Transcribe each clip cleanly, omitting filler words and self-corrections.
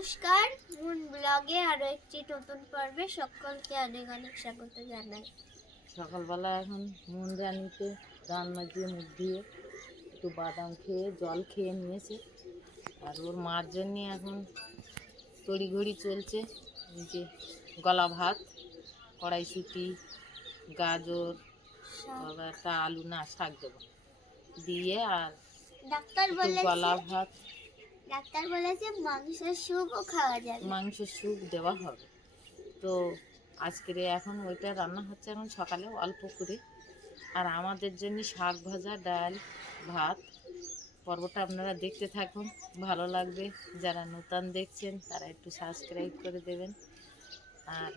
নমস্কার, মুন ব্লগে আরো একটি নতুন পর্বে সকলকে অনেক অনেক স্বাগত জানাই। সকালবেলা এখন মন রানিতে দান মাজিয়ে মুখ দিয়ে একটু বাদাম খেয়ে জল খেয়ে নিয়েছে। আর ওর মার জন্যে এখন তড়িঘড়ি চলছে। এই যে গলা ভাত, কড়াইশুঁটি, গাজর, আবার একটা আলু না শাক দেবো দিয়ে, আর ডাক্তার বলেছে মাংসের স্যুপও খাওয়া যাবে, মাংসের স্যুপ দেওয়া হবে। তো আজকের এখন ওইটা রান্না হচ্ছে এখন সকালে অল্প করে। আর আমাদের জন্য শাক ভাজা, ডাল, ভাত। পর্বটা আপনারা দেখতে থাকুন, ভালো লাগবে। যারা নতুন দেখছেন তারা একটু সাবস্ক্রাইব করে দেবেন। আর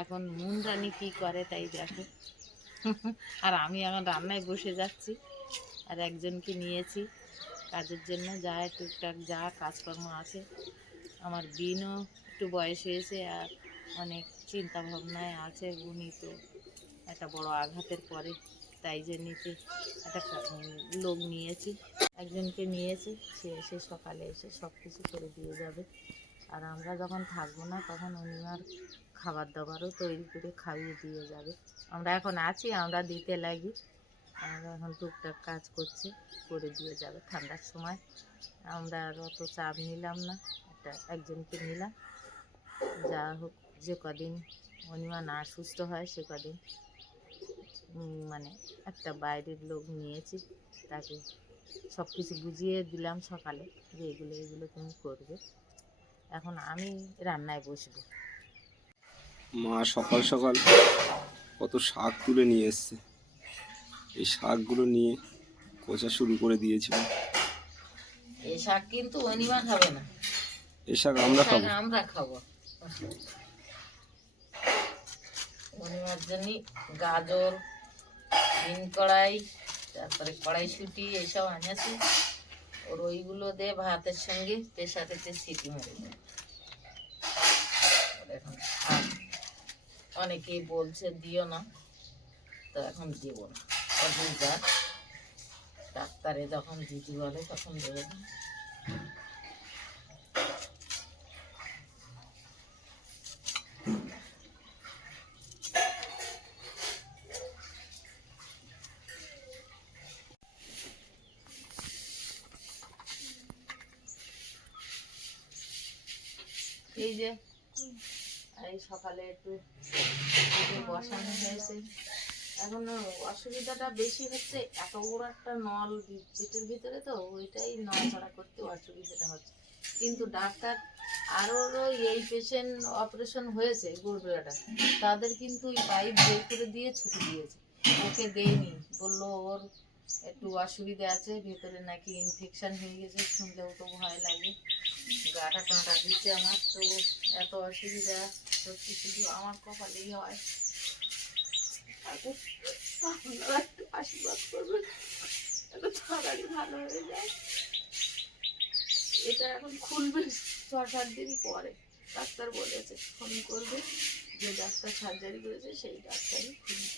এখন মুন রানী কী করে তাই দেখো। আর আমি এখন রান্নায় বসে যাচ্ছি, আর একজনকে নিয়েছি কাজের জন্য, যা টুকটাক যা কাজকর্ম আছে। আমার বিনও একটু বয়স হয়েছে আর অনেক চিন্তা ভাবনায় আছে। উনি তো একটা বড় আঘাতের পরে, তাই জন্যতে একটা লোক নিয়েছি, একজনকে নিয়েছি। সে এসে সকালে এসে সব কিছু করে দিয়ে যাবে। আর আমরা যখন থাকবো না তখন উনি আর খাবার দাবারও তৈরি করে খাইয়ে দিয়ে যাবে। আমরা এখন আছি, আমরা দিতে লাগি। আমরা এখন টুকটাক কাজ করছি, করে দিয়ে যাবে। ঠান্ডার সময় আমরা আর অত চাপ নিলাম না, একজনকে নিলাম। যা হোক, যে কদিন অনিমা না সুস্থ হয় সে কদিন মানে একটা বাইরের লোক নিয়েছি, তাকে সব কিছু বুঝিয়ে দিলাম সকালে যে এগুলো তুমি করবে। এখন আমি রান্নায় বসবো। মা সকাল সকাল কত শাক তুলে নিয়ে এসছে। এই শাকগুলো নিয়ে কোচা শুরু করে দিয়েছিল। এই শাক কিন্তু অনিমা খাবে না, এই শাক আমরা খাবো। অনিমার জন্য গাজর, বিন কড়াই, তারপরে কড়াইশুঁটি এইসব আনেছি। ওর ওইগুলো দিয়ে ভাতের সঙ্গে প্রেসারেতে সিটি মেরে দেয়। এখন অনেকেই বলছে দিও না, তো এখন দেব না। ডাক্তারে যখন দিদি বলে তখন দেবো না। এই যে এই সকালে একটু বসানো হয়েছে। এখন অসুবিধাটা বেশি হচ্ছে, এত বড় একটা নল পেটের ভিতরে, তো ওইটাই নড়াচড়া করতে অসুবিধাটা হচ্ছে। কিন্তু ডাক্তার আরও এই পেশেন্ট অপারেশন হয়েছে গোড়বেলাটা, তাদের কিন্তু ওই পাইপ বের করে দিয়ে ছুটি দিয়েছে, ওকে দেয়নি। বললো ওর একটু অসুবিধা আছে, ভেতরে নাকি ইনফেকশন হয়ে গেছে। শুনলেও তো ভয় লাগে, গাটা টাঁটা দিচ্ছে আমার। তো এত অসুবিধা সত্যি শুধু আমার কপালেই হয়। আপনারা একটু আশীর্বাদ করবেন, এত তাড়াতাড়ি ভালো হয়ে যায়। এটা এখন খুলবে 6-7 দিন পরে, ডাক্তার বলেছে। ফোন করবে, যে ডাক্তার সার্জারি করেছে সেই ডাক্তারই খুলবে।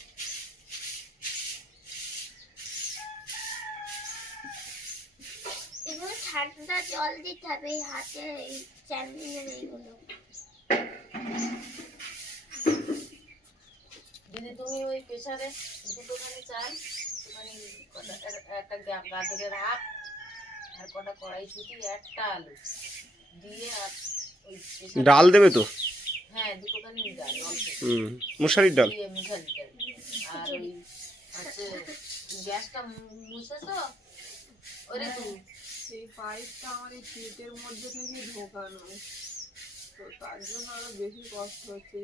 এগুলো ঠান্ডা জল দিতে হবে এই হাতে, এই চ্যামিনের এইগুলো। দিদি তুমি ওই প্রেসারে দুটোখানি চাল, মানে একটা গাজরের হাফ, আর কটা কড়াইশুঁটি, একটা আলু দিয়ে, আর ওই ডাল দেবে তো? হ্যাঁ, দুটোখানি ডাল, মশারির ডাল। মশারির ডাল। আর ওই হচ্ছে গ্যাসটা মুছেছো? ওরে তুমি সেই পাইপটা আমার এই পেটের মধ্যে থেকে ঢোকানো, তো তার জন্য আরো বেশি কষ্ট হচ্ছে।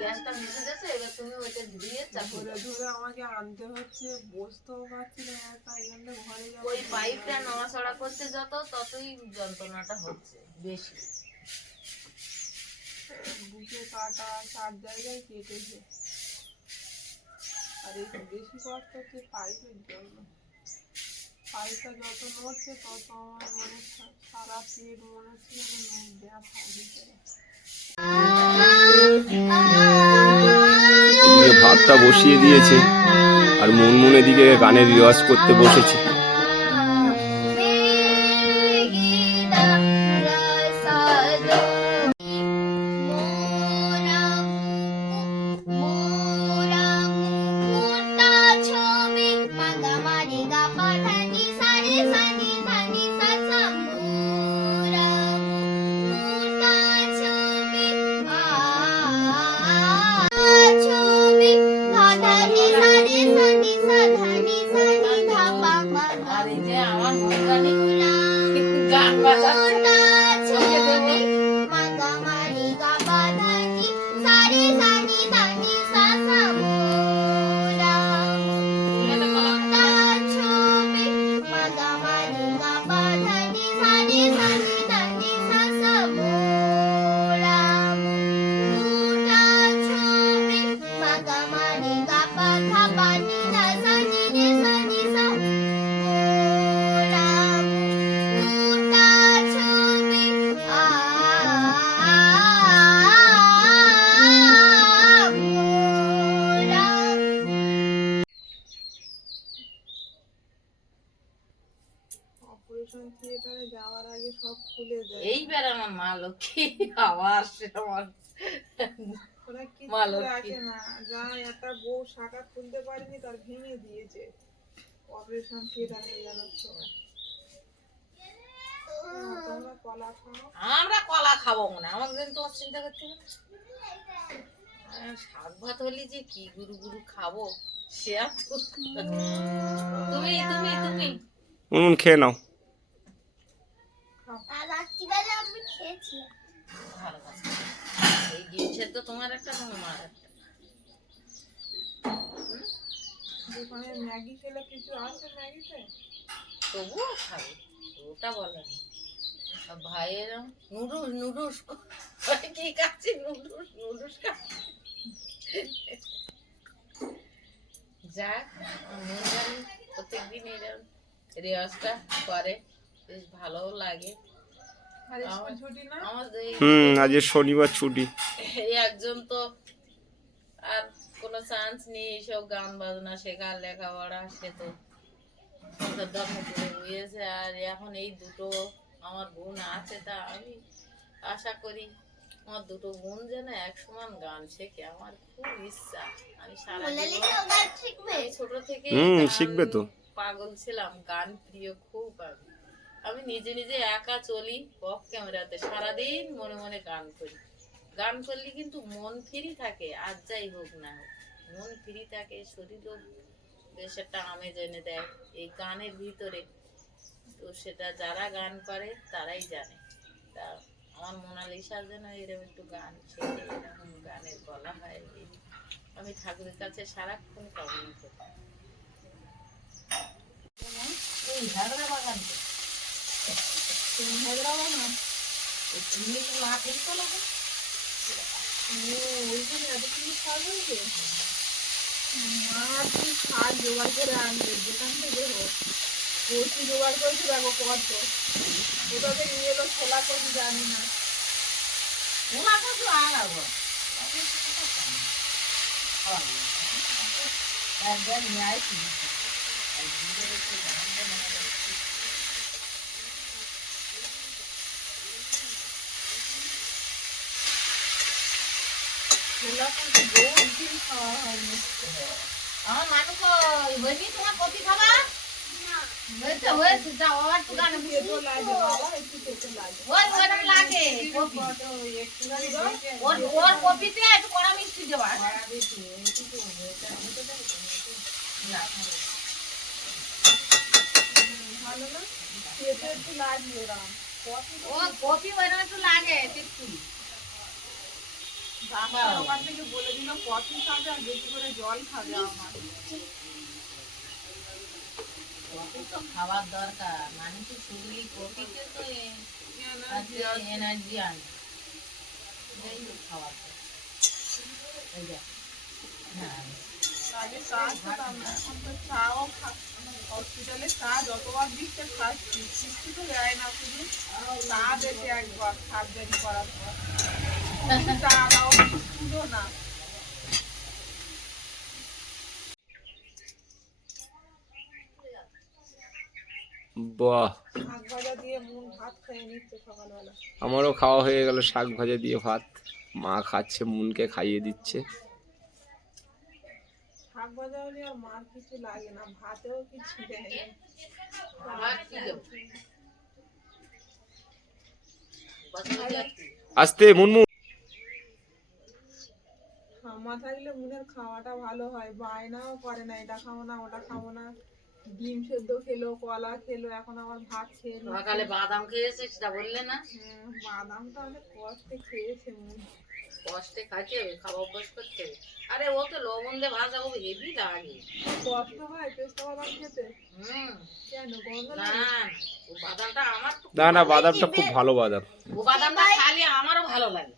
গ্যাসটা মুছে দিয়েছে, এবার তুমি ওইটা ধুয়ে ধরে ধরে আমাকে আনতে হচ্ছে, বসতেও পারছি না একা, এখানে ঘরে যাবো। ওই পাইপটা নড়াচড়া করতে ততই যন্ত্রণাটা হচ্ছে বেশি। বুকে কাটা 4 জায়গায় কেটেছে, আর এই বেশি কষ্ট হচ্ছে পাইপের জন্য। পাইপটা যত নড়ছে তত আমার মনে সারা পেট মনে হচ্ছে ব্যথা ভিতরে। এদিকে ভাতটা বসিয়ে দিয়েছে, আর মন এদিকে গানের রিওয়াজ করতে বসেছে। এইবার আমার মা লক্ষ্মী আবার সে আমার ওরা মা কিচ্ছু লক্ষ্মী। রাখে না, যা একটা বউ শাখা খুলতে পারেনি তার ভেঙে দিয়েছে অপারেশন থিয়েটারে জানার সময়। তোমরা কলা খাও। আমরা কলা খাবো না, আমাকে যেন তোমার চিন্তা করতে হবে না। শাক ভাত হলে যে কি গুরু গুরু খাবো সে আর তুমি তুমি তুমি মুনমুন খেয়ে নাও। আর রাত্রিবেলা আমি খেয়েছি। ভালো কাজ করো। এই ডিম সেদ্ধ তোমার একটা তোমার একটা। দোকানে ম্যাগি খেলে কিছু আছে ম্যাগিতে? তবুও খাবে, ওটা বলে না। আর ভাইয়ের নুডলস নুডলস কি খাচ্ছে, নুডলস নুডলস খাচ্ছে। যাক মন জানি প্রত্যেকদিন এরকম রেওয়াজটা করে, বেশ ভালোও লাগে। আর স্কুল ছুটি না? আমাদের আজ শনিবার ছুটি। এই একজন তো আর কোনো চান্স নেই এইসব গান বাজনা শেখার লেখাপড়া, সে তো ধর্ম করে বুঝেছে। আর এখন এই দুটো আমার বোন আছে, তা আমি আশা করি আমার দুটো বোন যেন এক সমান গান শেখে, আমার খুব ইচ্ছা। আমি সারা জীবন ছোট থেকে শিখবে তো। পাগল ছিলাম, গান প্রিয় খুব। আমি নিজে নিজে একা চলি অফ ক্যামেরাতে, সারাদিন মনে মনে গান করি। গান করলে কিন্তু মন ফ্রি থাকে, আর যাই হোক না হোক মন ফ্রি থাকে, শরীরও বেশ একটা আমেজ এনে দেয় এই গানের ভিতরে। তো সেটা যারা গান করে তারাই জানে। তা আমার মোনালিসার জন্য এরকম একটু গান শেখে, এরকম গানের গলা হয়, আমি ঠাকুরের কাছে সারাক্ষণ কামনা করি। এই ঝাগড়া বাগান তো হায়দ্রাবাদ না? তুমি তো না খেলতো না ওইখানে এত কিছু শাক হয়েছে। মা কি শাক জোগাড় করে আনবে যেখান থেকে হোক। কচি জোগাড় করেছে দেখো কত, ওটাকে নিয়ে এলো ছোলা কচি জানি না। ওনা তো আনাবো একবার নিয়ে আসি। ছোলা কচি বহুত দিন খাওয়া হয়নি। আমার মানুষ হয়নি, তোমার কপি খাবা হয়েছে হয়েছে, যাও আবার তো গানে খেতে লাগে বাবা, একটু খেতে লাগে। ওই ওরম লাগে কপি, কত একটুখানি দেখে ওর ওর কপিতে একটু কড়া মিষ্টি দেওয়া। ভাড়া দিয়েছি, এইটুকু এটা হতে দেয় তো? না ভালো না? খেতে একটু লাগবে ওরম। ও কপি ওরম একটু লাগে একটু। ডাক্তার ওখান থেকে বলে দিল কফি খাবে আর বেশি করে জল খাবে আমার। কপি তো খাওয়ার দরকার, মানুষের শরীরে কপিতে তো এনার্জি আনে, যাই হোক খাওয়ার দরকার। হ্যাঁ আগে চা খেতাম না, এখন তো চাও হসপিটালে চা যতবার দিচ্ছে খাচ্ছি, কিছু তো দেয় না, শুধু চা দেখে একবার সার্জারি করার পর শুধু চা দাও, বিস্কুটও না। বাহ, শাক ভাজা দিয়ে মুন ভাত খেয়ে নিচ্ছে সকালবেলা। আমারও খাওয়া হয়ে গেল শাক ভাজা দিয়ে ভাত। মা খাচ্ছে, মুনকে খাইয়ে দিচ্ছে। শাক ভাজা হলে আর মার কিছু লাগে না, ভাতেও কিছু দেয় না। আবার কি দেবো? আস্তে মুনমুন। মা থাকলে মুনের খাওয়াটা ভালো হয়, বায়নাও করে না এটা খাবো না ওটা খাবো না। ডিম সেদ্ধ খেলো, কলা খেলো, এখন আবার ভাত খেয়ে নিচ্ছে। সকালে বাদাম খেয়েছে সেটা বললে না? বাদামটা অনেক কষ্টে খেয়েছে মুন। কষ্টে খাচ্ছে, খাওয়া অভ্যাস করতে। আরে ও তো লবণ দিয়ে ভাজা, ও হেভি লাগে। কষ্ট হয় পেস্তা বাদাম খেতে? কেন গন্ধ না লাগে? ও বাদামটা আমার তো না না, বাদামটা খুব ভালো বাদাম। ও বাদামটা খালি আমারও ভালো লাগে।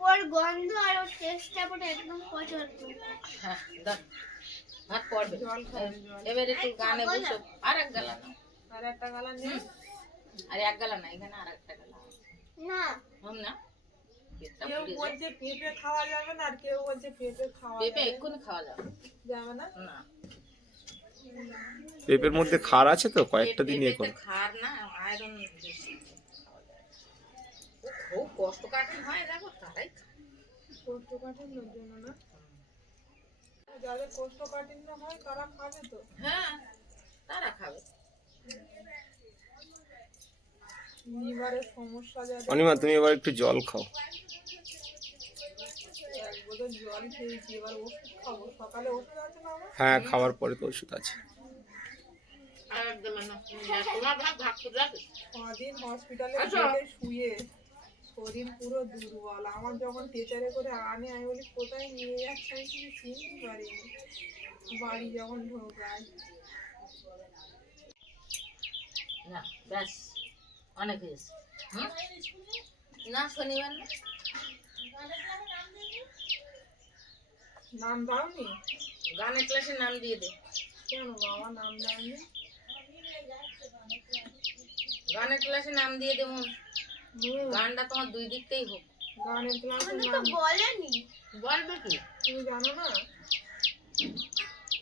ওর গন্ধ আর ওর টেস্টটা পুরো একদম পছন্দ। হ্যাঁ দাও, ভাত পড়বে। জল খাবে জল। এবারে একটু গানে বসো, আর এক গালা নাও। আর একটা গালা নেই? আর এক গালা না, এখানে আর একটা গালা আছে। না হম না পেটটা কেউ পুড়ে যায়। বলছে পেঁপে খাওয়া যাবে না, আর কেউ বলছে পেঁপে খাওয়া পেঁপে যাবে এক্ষুনি খাওয়া যাবে যাবে না। না। পেঁপের মধ্যে খার আছে তো, কয়েকটা দিন এ পেঁপেতে করে। খার না, আয়রন বেশি, খাওয়া যায়। কোষ্ঠকাঠিন্য হয় দেখো তারাই কোষ্ঠকাঠিন্যর জন্য না, যাদের কোষ্ঠকাঠিন্য হয় তারা খাবে তো। হ্যাঁ তারা খাবে। লিভারের সমস্যা যাদের, অনিমা তুমি এবার একটু জল খাও। এক বোতল জল খেয়েছি, এবার ওষুধ খাবো। সকালে ওষুধ আছে না আমার? হ্যাঁ, খাওয়ার পরে তো ওষুধ আছে। আর দেবে না তোমার ভাগ ভাগ করে রাখো। কদিন হসপিটালে আচ্ছা। বেডে শুয়ে শরীর পুরো দুর্বল। আমার যখন টিচারে করে আনে আমি বলি কোথায় নিয়ে যাচ্ছে আমি কিছু চিনতে পারিনি। বাড়ি যখন ঢোকায় না ব্যাস অনেক হয়েছে। হুম? না শনিবার না নাম দাওনি? গানের ক্লাসের নাম দিয়ে দে। কেন বাবা নাম দাওনি? গানের ক্লাসে নাম দিয়ে দেবো। গানটা তোমার দুই দিকতেই হোক। গানের ক্লাসের আমাদের তো নাম বলেনি। বলবে কি? তুমি জানো না?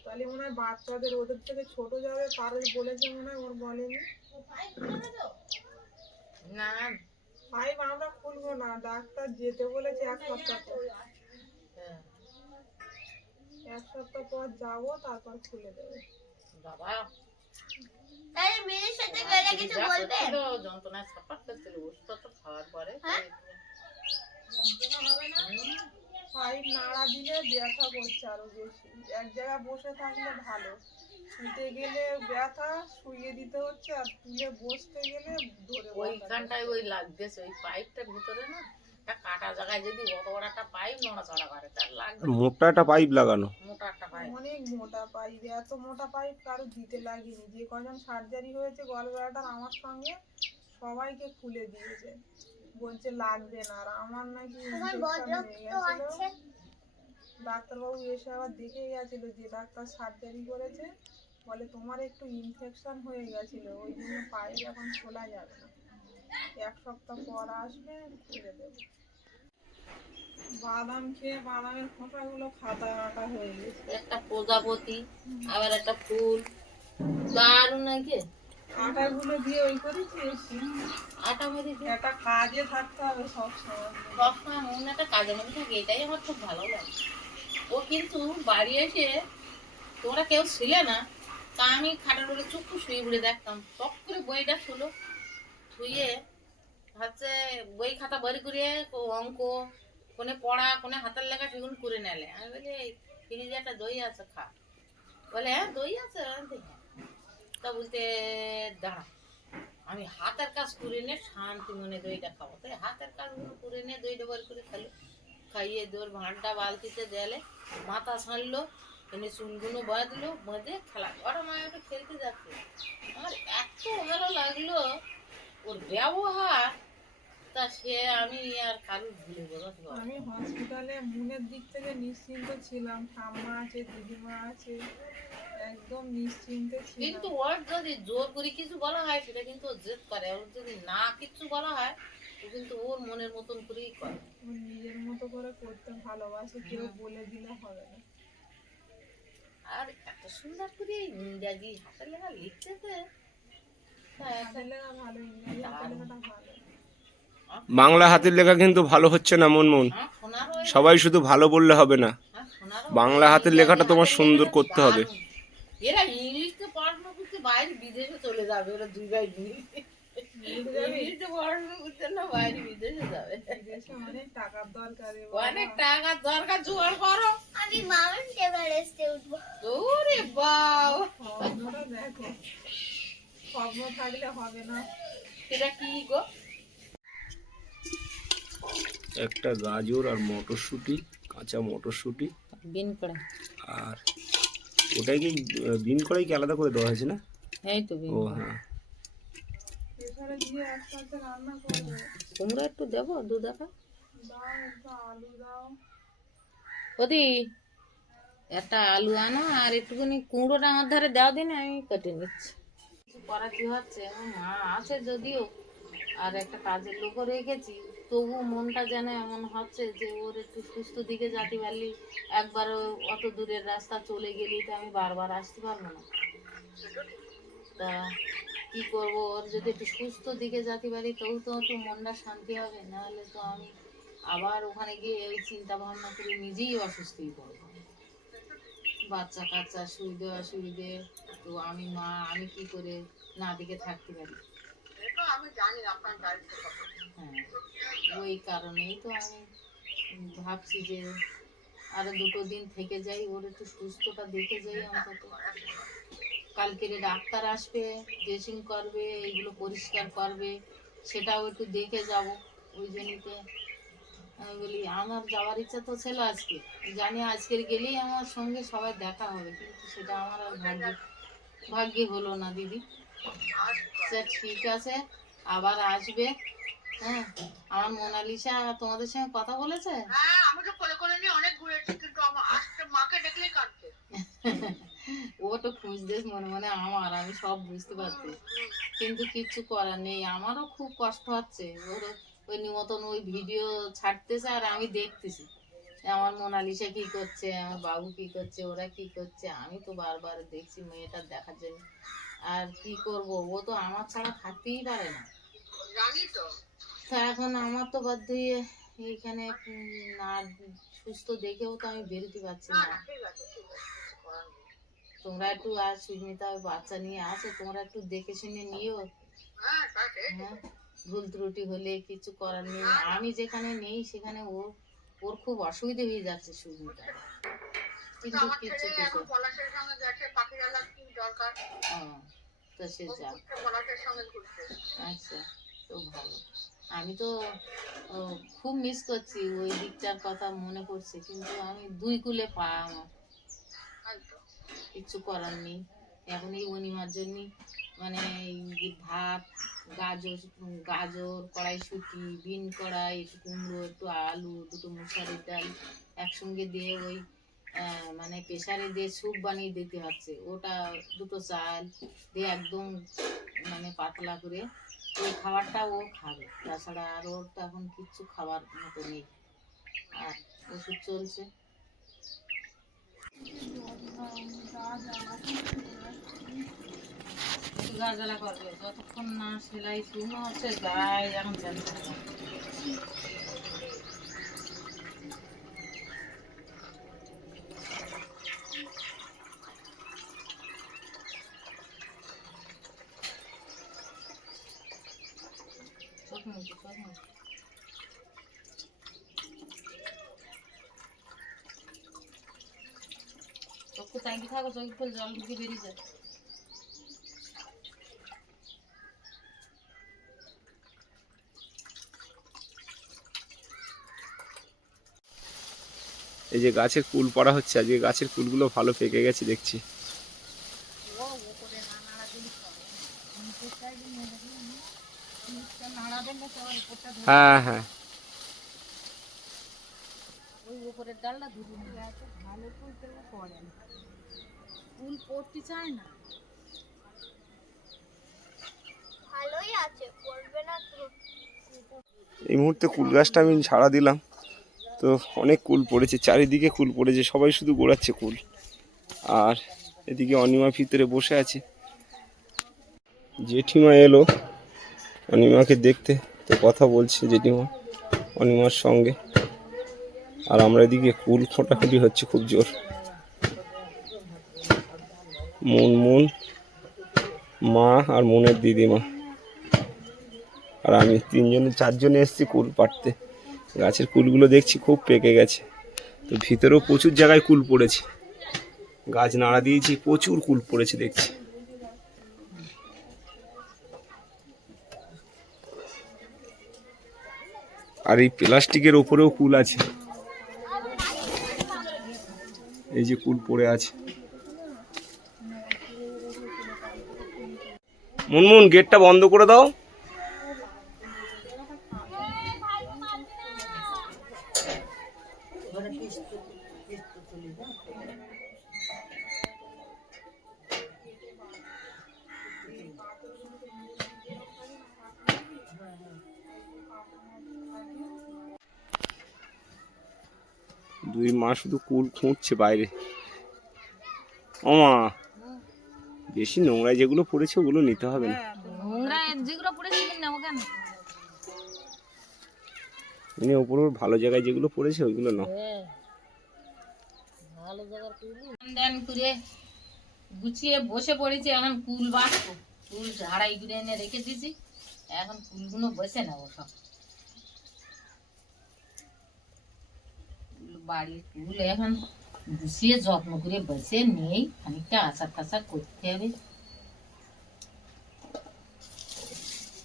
তাহলে মনে হয় বাচ্চাদের ওদের থেকে ছোট যাবে কারো বলেছে মনে হয়, ওর বলেনি। না 5 আমরা খুলবো না, ডাক্তার যেতে বলেছে 1 সপ্তাহ পর। হ্যাঁ, 1 সপ্তাহ পর যাবো, তারপর খুলে দেবে। বাবা তাহলে মেয়ের সাথে গেলে কিছু বলবে? যন্ত্রণায় ছাপাক করছিল ওষুধ তো খাওয়ার পরে। হ্যাঁ? পাইপ নাড়া দিলে ব্যথা করছে আরো বেশি। এক জায়গায় বসে থাকলে ভালো, শুতে গেলে ব্যথা, শুয়ে দিতে হচ্ছে, আর তুলে বসতে গেলে ধরে বসাতে ওইখানটায় ওই লাগতেছে ওই পাইপটার ভিতরে না একটা কাটা জায়গায় যদি অত বড় একটা পাইপ নড়াচড়া করে তার লাগবে। মোটা একটা পাইপ লাগানো। মোটা একটা পাইপ। অনেক মোটা পাইপ, এত মোটা পাইপ কারো দিতে লাগেনি। যে কজন সার্জারি হয়েছে গলব্লাডার আমার সঙ্গে সবাইকে খুলে দিয়েছে, বলছে লাগবে না। আর আমার নাকি তোমার ইনফেকশন হয়ে বদরক্ত গেছিল। আছে। ডাক্তারবাবু এসে আবার দেখে গেছিল, যে ডাক্তার সার্জারি করেছে, বলে তোমার একটু ইনফেকশন হয়ে গেছিল, ওই জন্য পাইপ এখন খোলা যাবে না, 1 সপ্তাহ পর আসবে খুলে দেবে। বাদাম খেয়ে বাদামের খোসাগুলো খাতা আটা হয়ে গেছে। একটা প্রজাপতি আবার একটা ফুল দারুণ নাকি আটাগুলো দিয়ে ওই করেছিস? আটা মেরেছে। একটা কাজে থাকতে হবে সবসময়। সবসময় মনে একটা কাজের মধ্যে থাকে, এটাই আমার খুব ভালো লাগে। ও কিন্তু বাড়ি এসে তোমরা কেউ ছিলে না, তা আমি খাটার উপরে চুপ শুয়ে পড়ে দেখতাম, টক করে বইটা শুলো ধুয়ে হচ্ছে বই খাতা বই করে অঙ্ক কোনে পড়া কোনে হাতের লেখা সেগুলো করে নেলে। আমি বলি ফ্রিজে একটা দই আছে খা। বলে হ্যাঁ দই আছে। আমি বলি, হ্যাঁ। তা বলতে দাঁড়া আমি হাতের কাজ করে নে শান্তি মনে দইটা খাবো। তাই হাতের কাজগুলো করে নে দইটা বই করে খেলো। খাইয়ে দোর ভাঁড়টা বালতিতে দেলে মাথা ছাড়লো, এনে চুলগুলো বাঁধলো, বাঁধে খেলা ওরা মায়ের খেলতে যাচ্ছে। আমার এত ভালো লাগলো ওর ব্যবহার, তা সে আমি আর কারুর ভুলে বোঝাতে পারবো না। আমি হসপিটালে মনের দিক থেকে নিশ্চিন্ত ছিলাম, ঠাম্মা আছে, দিদিমা আছে, একদম নিশ্চিন্তে কিন্তু ছিলাম। ওর যদি জোর করে কিছু বলা হয় সেটা কিন্তু ও জেদ করে, ওর যদি না কিছু বলা হয় ও কিন্তু ওর মনের মতন করেই করে। ও নিজের মতো করে করতে ভালোবাসে, কেউ বলে দিলে হবে না। আর এত সুন্দর করে ইংরাজি হাতের লেখা লিখতেছে। হাতের লেখা ভালো, ইংরেজি হাতের লেখাটা ভালো। বাংলা হাতের লেখা কিন্তু ভালো হচ্ছে না মনমন। আমার শোনারও সবাই শুধু ভালো বললে হবে না, শোনারও বাংলা হাতের লেখাটা তোমার সুন্দর করতে হবে। এরা ইংলিশে পড়াশোনা করতে বাইরে বিদেশে চলে যাবে, ওরা দুই ভাই ইংলিশে পড়াশোনা করতে না বাইরে বিদেশে যাবে। বিদেশে অনেক টাকার দরকার রে অনেক বাবা। টাকার দরকার জোগাড় করো। আমি মাউন্ট এভারেস্টে উঠবো। ওরে বাবা স্বপ্নটা দেখো, স্বপ্ন থাকলে হবে না। এটা কি গো? একটা গাজর আর মটরশুঁটি, কাঁচা মটরশুঁটি, বিন কড়াই। আর ওটাই কি বিন কড়াই কি আলাদা করে দেওয়া হয়েছে না? এই তো বিন ও কড়াই। হ্যাঁ, প্রেসারে দিয়ে একসাথে রান্না করবো। কুমড়ো একটু দেবো দু দেখা। দাও একটু আলু দাও। ওদি একটা আলু আনো আর একটুখানি কুমড়োটা আমার ধারে দাও দিন, আমি কেটে নিচ্ছি। কিছু করা কি হচ্ছে, আমার মা আছে যদিও আর একটা কাজের লোকও রেখেছি, তবু মনটা যেন এমন হচ্ছে যে ওর একটু সুস্থ দিকে যেতে পারলি, একবার অত দূরের রাস্তা চলে গেলি তো আমি বারবার আসতে পারবো না। তা কি করব, ওর যদি একটু সুস্থ দিকে যেতে পারি তবু তো একটু মনটা শান্তি হবে, নাহলে তো আমি আবার ওখানে গিয়ে এই চিন্তা ভাবনা করে নিজেই অসুস্থই পড়বো। বাচ্চা কাচ্চা সুবিধে অসুবিধে, তো আমি মা, আমি কি করে না দিকে থাকতে পারি? হ্যাঁ, ওই কারণেই তো আমি ভাবছি যে আরো 2 দিন থেকে যাই, ওর একটু সুস্থটা দেখে যাই অন্তত। কালকে ডাক্তার আসবে, ড্রেসিং করবে, এইগুলো পরিষ্কার করবে, সেটাও একটু দেখে যাব। ওই জন্যতে আমি বলি আমার যাওয়ার ইচ্ছা তো ছিল আজকে, জানি আজকের গেলেই আমার সঙ্গে সবাই দেখা হবে, কিন্তু সেটা আমার আর ভাগ্যে হলো না দিদি। আচ্ছা ঠিক আছে, আবার আসবে। হ্যাঁ, আমার মোনালিসা তোমাদের সঙ্গে কথা বলেছে? ও তো খুঁজতে মনে মনে আমার, আমি সব বুঝতে পারছি, কিন্তু কিচ্ছু করার নেই। আমারও খুব কষ্ট হচ্ছে, ওর ওই নিমতন ওই ভিডিও ছাড়তেছে আর আমি দেখতেছি আমার মোনালিসা কি করছে, আমার বাবু কি করছে, ওরা কি করছে। আমি তো বারবার দেখছি মেয়েটা দেখার জন্য, আর কি করব, ও তো আমার ছাড়া থাকতেই পারে না। তা এখন আমার তো বাধ্য হয়ে এইখানে না সুস্থ দেখেও তো আমি বেরোতে পারছি না। তোমরা একটু, আর সুস্মিতা বাচ্চা নিয়ে আসো, তোমরা একটু দেখে শুনে নিও। হ্যাঁ, ভুল ত্রুটি হলে কিছু করার নেই, আমি যেখানে নেই সেখানে ওর খুব অসুবিধা হয়ে যাচ্ছে সুস্মিতা, কিন্তু কিছু তো সে যা। আচ্ছা, তো ভালো। আমি তো খুব মিস করছি, ওই দিকটার কথা মনে পড়ছে, কিন্তু আমি 2 কুলে পা, আমার কিচ্ছু করার নেই। এখন এই অনিমার জন্য মানে ভাত, গাজর কড়াইশুঁটি, বিন কড়াই, একটু কুমড়ো, একটু আলু, 2টো মুসারির ডাল একসঙ্গে দিয়ে ওই মানে প্রেসারে দিয়ে স্যুপ বানিয়ে দিতে হচ্ছে। ওটা 2টো চাল দিয়ে একদম মানে পাতলা করে ওই খাবারটা ও খাবে, তাছাড়া আর ওর তো এখন কিচ্ছু খাবার মতো নেই, আর ওষুধ চলছে। গাছালা করবে যতক্ষণ না সেলাই শুরু হচ্ছে, গায়ে এখন জানতে চোখে তাকিয়ে থাকো, চোখে ফুল জল ঢুকে বেরিয়ে যায়। এই যে গাছের কুল পড়া হচ্ছে, আজকে গাছের কুলগুলো ভালো পেকে গেছে দেখছি। হ্যাঁ হ্যাঁ, ওই উপরের ডালটা ধুবি না, ভালো ফুল পেলে পড়ে না, ফুল পড়তে চায় না। ভালোই আছে, পড়বে না তো। এই মুহূর্তে কুল গাছটা আমি ঝাড়া দিলাম, তো অনেক কুল পড়েছে, চারিদিকে কুল পড়েছে, সবাই শুধু গোড়াচ্ছে কুল। আর এদিকে অনিমা ভিতরে বসে আছে, জেঠিমা এলো অনিমাকে দেখতে, তো কথা বলছে জেঠিমা অনিমার সঙ্গে। আর আমরা এদিকে কুল খোঁটাখুটি হচ্ছে খুব জোর। মুন, মা আর মুনের দিদিমা আর আমি 4জনে এসেছি কুল পাড়তে। গাছের কুলগুলো দেখছি খুব পেকে গেছে, তো ভিতরেও প্রচুর জায়গায় কুল পড়েছে, গাছ নাড়া দিয়েছি, প্রচুর কুল পড়েছে দেখছি। আর এই প্লাস্টিকের ওপরেও কুল আছে, এই যে কুল পড়ে আছে। মুনমুন, গেটটা বন্ধ করে দাও। দুই মা শুধু কুল খুঁড়ছে বাইরে। ও মা, বেশি নোংরায় যেগুলো পড়েছে ওগুলো নিতে হবে না। যেগুলো পড়েছে সেগুলো নেবো কেন? এমনি ওপর ভালো জায়গায় যেগুলো পড়েছে ওইগুলো নাও। ভালো জায়গার কুলি দেন করে গুছিয়ে বসে পড়েছি, এখন কুল বাঁচবো। কুল ঝাড়াই করে এনে রেখে দিয়েছি, এখন কুলগুলো বসে নেবো সব। বাড়ির কুল এখন গুছিয়ে যত্ন করে বসে নেই, খানিকটা আচার টাচার করতে হবে।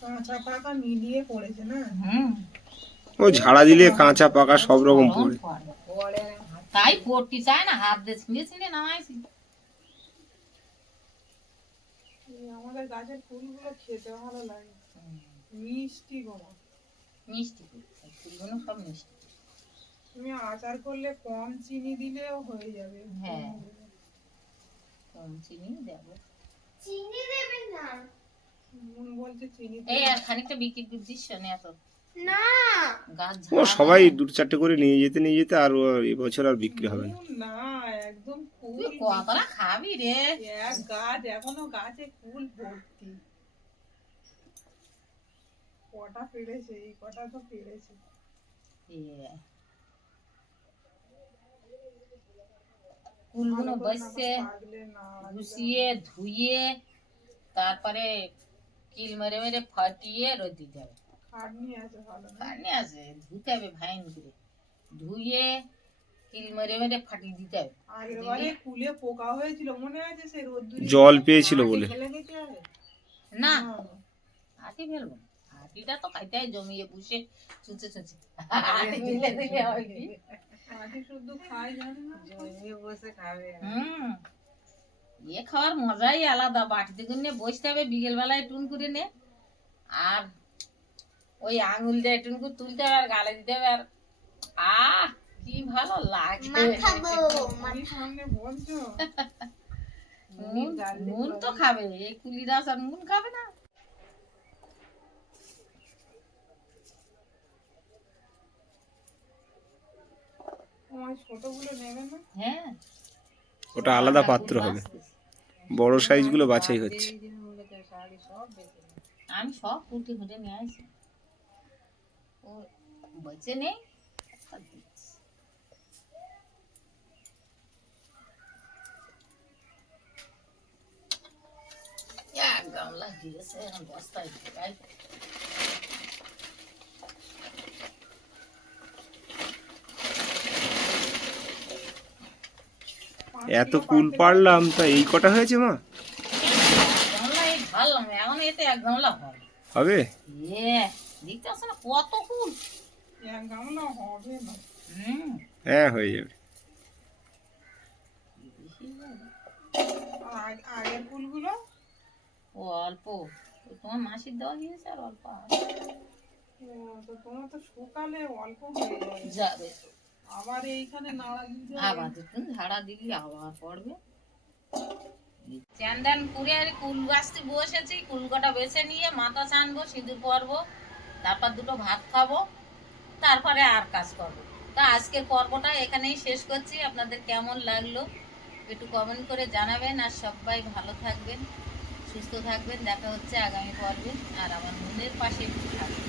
কাঁচা পাকা মিলিয়ে পড়েছে না? ও ঝাড়া দিলে কাঁচা পাকা সব রকম পড়ে। তাই পড়তে চায় না, হাত দিয়ে ছিঁড়ে ছিঁড়ে নামাইছি। আমাদের গাছের ফুলগুলো খেতে ভালো লাগে, মিষ্টি গো। মিষ্টি কুল, এই কুলগুলো সব মিষ্টি। তুমি আচার করলে কম চিনি দিলেও হয়ে যাবে। হ্যাঁ, কম চিনি দেবো। চিনি দেবে না? মন বলছে চিনি এই আর খানিকটা বিক্রি দিচ্ছিস না এত না গাছ ও সবাই 2-4টে করে নিয়ে যেতে আর এবছর আর বিক্রি হবে না। না, একদম ফুল। তুই কতটা খাবি রে? এক গাছ এখনো গাছে ফুল ভর্তি। কটা পেড়েছে, এই কটা তো পেড়েছে। কুলগুলো বসছে পাগলে না গুছিয়ে ধুয়ে তারপরে কিল মেরে মেরে ফাটিয়ে রোদ দিতে হবে। খাটনি আছে ভালো না? কারণে আছে ধুতে হবে ভাইন করে, ধুয়ে কিল মেরে মেরে ফাটিয়ে দিতে হবে। আগের বারে কুলে পোকা হয়েছিল মনে আছে? সে রোদ্দুরে জল পেয়েছিল বলে। ফেলে দিতে হবে না আটি ফেলবো না, আটিটা তো খাইতে জমিয়ে বুঝে চুচে চুচে আটি ফেলে দিলে হয় কি? আটি শুধু খাই জানি না, জমিয়ে বসে খাবে। ইয়ে খাওয়ার মজাই আলাদা। বাটিতে করে বসতে হবে বিকেল বেলায় টুন করে নে, আর ওই আঙুল দিয়ে টুন করে তুলতে হবে আর গালে দিতে হবে, আর কি ভালো লাগে। মাখাবো বাড়ির সামনে বলছো নুন তো খাবে, এই কুলি রাস আর নুন খাবে না। তোমার ছোটগুলো নেবে না? হ্যাঁ, ওটা আলাদা পাত্র হবে, বড় সাইজগুলো বাছাই হচ্ছে। আমি সব কুটি ফুটে নিয়ে আসি, ও বেঁচে নেই। এক গামলা দিয়েছে, এখন বস্তায় ঢোকাই। এত কুল পারলাম তা এই কটা হয়েছে মা? গামলা এই ঢাললাম, এখন এতে এক গামলা হবে। হবে? দেখতে আসছে না কত কুল? এক গামলা হবে না। হ্যাঁ হয়ে যাবে। আর আগের ফুলগুলো ও অল্প, তোমার মাসির দেওয়া গিয়েছে আর অল্প আছে। তো তোমার তো শুকালে অল্প হয়ে যাবে। যাবে আবার এইখানে নাড়া দিতে আবার দেখুন ঝাড়া দিলি আবার পড়বে। চান্দান করে আর কুল গাছতে বসেছি, কুল কটা বেছে নিয়ে মাথা ছানবো, সিঁদুর পরবো, তারপর দুটো ভাত খাবো, তারপরে আর কাজ করবো। তা আজকের পর্বটা এখানেই শেষ করছি। আপনাদের কেমন লাগলো একটু কমেন্ট করে জানাবেন, আর সবাই ভালো থাকবেন, সুস্থ থাকবেন। দেখা হচ্ছে আগামী পর্বে, আর আমার মনের পাশে একটু থাকবেন।